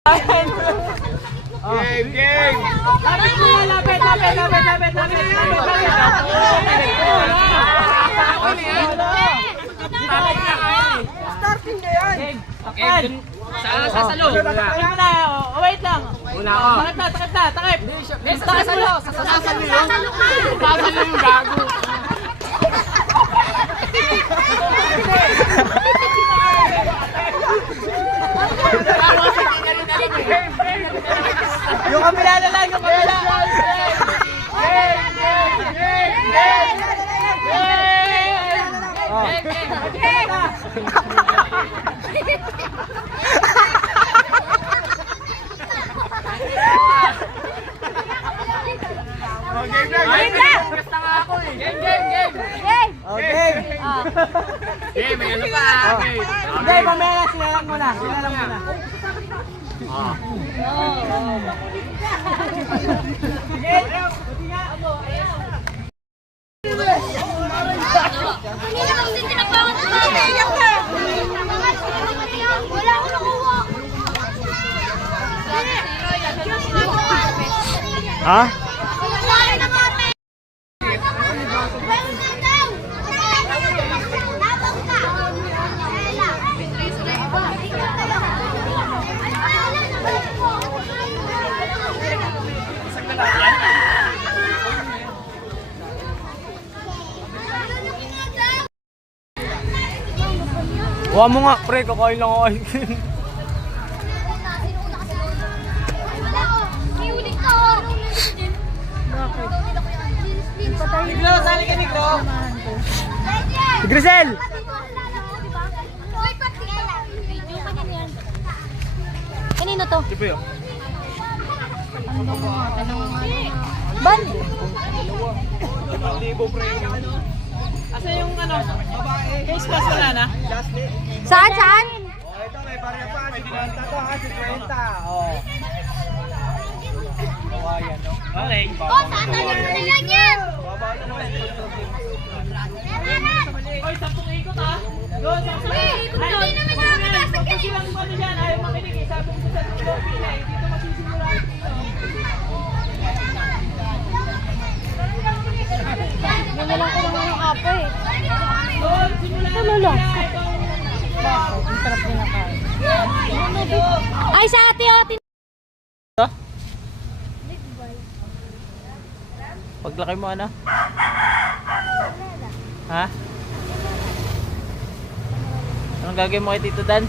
Game, game! Lapit mo, lapit. Starting na yan. Okay, sasalo. Wait lang. Una ako. Takip. Sasalo yun. Sasalo yung gago. Yung kabila na lang, yung kabila. Okay. Okay, may ano pa. Okay. Okay, mamaya sila lang muna. Wala akong nakuha. Ha? Huwag mo nga, pre, kakain lang ako. Niglo, sali ka, Niglo. Grisel! Kanino to? Di ba yun? Ban? Asa yung ano? Case pass wala na? Saan? Ito may barya pa, si Dinanta to ha, si 20. Oh. Ayan, no? Okay. Oh, saan na lang yan? Oy, 10 ikot ha? Doon, 10 ikot. Hindi naman nakakasag yan. Kasi lang ano dyan, ayaw makinig eh. Sabi ko sa dulo, pila eh. Dito masisimula dito. Nilalang ko naman yung apo eh. Doon, simula na. Tulolo. Ang sarap din ako. Ay, sa ate o. Paglaki mo, ano? Ha? Anong gagawin mo kay Tito Dan?